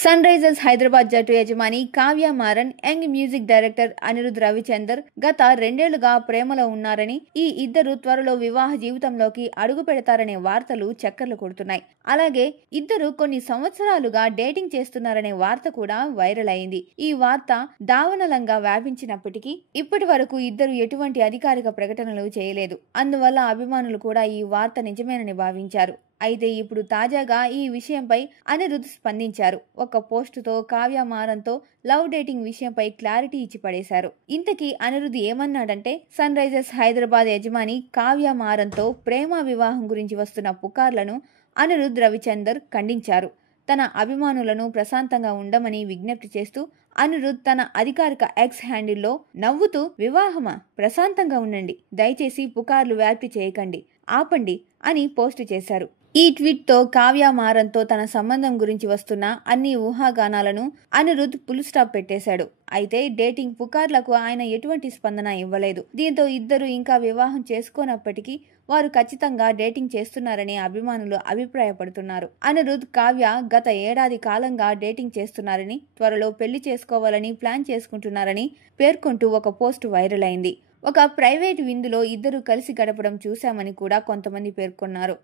Sun Risers Hyderabad జట్టు యజమాని Kavya Maran, young music director Anirudh Ravichander గత 2 ఏళ్లుగా ప్రేమలో ఉన్నారని, ఈ ఇద్దరు త్వరలో వివాహ జీవితంలోకి అడుగు పెడతారనే వార్తలు చక్కర్లు కొడుతున్నాయి. అలాగే ఇద్దరు కొన్ని సంవత్సరాలుగా డేటింగ్ చేస్తున్నారనే వార్త కూడా వైరల్ అయింది. ఈ వార్త దావానలంగా వ్యాపించినప్పటికీ ఇప్పటి వరకు ఇద్దరు ఎటువంటి అధికారిక ప్రకటనలు చేయలేదు. అందువల్ల అభిమానులు కూడా ఈ వార్త నిజమేనని భావించారు. అయితే ఇప్పుడు తాజాగా ఈ విషయంపై అనిరుద్ స్పందించారు. ఒక పోస్టుతో కావ్య మారన్తో లవ్ డేటింగ్ విషయంపై క్లారిటీ ఇచ్చి పడేశారు. ఇంతకీ అనిరుద్ ఏమన్నాడంటే, సన్ రైజర్స్ హైదరాబాద్ యజమాని కావ్య మారన్తో ప్రేమ వివాహం గురించి వస్తున్న పుకార్లను అనిరుద్ రవిచందర్ ఖండించారు. తన అభిమానులను ప్రశాంతంగా ఉండమని విజ్ఞప్తి చేస్తూ అనిరుద్ తన అధికారిక ఎక్స్ హ్యాండిల్లో నవ్వుతూ, వివాహమా, ప్రశాంతంగా ఉండండి, దయచేసి పుకార్లు వ్యాప్తి చేయకండి, ఆపండి అని పోస్టు చేశారు. ఈ ట్వీట్ తో కావ్య మారన్తో తన సంబంధం గురించి వస్తున్న అన్ని ఊహాగానాలను అనిరుద్ ఫుల్ స్టాప్ పెట్టేశాడు. అయితే డేటింగ్ పుకార్లకు ఆయన ఎటువంటి స్పందన ఇవ్వలేదు. దీంతో ఇద్దరు ఇంకా వివాహం చేసుకోనప్పటికీ వారు ఖచ్చితంగా డేటింగ్ చేస్తున్నారని అభిమానులు అభిప్రాయపడుతున్నారు. అనిరుద్, కావ్య గత ఏడాది కాలంగా డేటింగ్ చేస్తున్నారని, త్వరలో పెళ్లి చేసుకోవాలని ప్లాన్ చేసుకుంటున్నారని పేర్కొంటూ ఒక పోస్ట్ వైరల్ అయింది. ఒక ప్రైవేట్ విందులో ఇద్దరు కలిసి గడపడం చూశామని కూడా కొంతమంది పేర్కొన్నారు.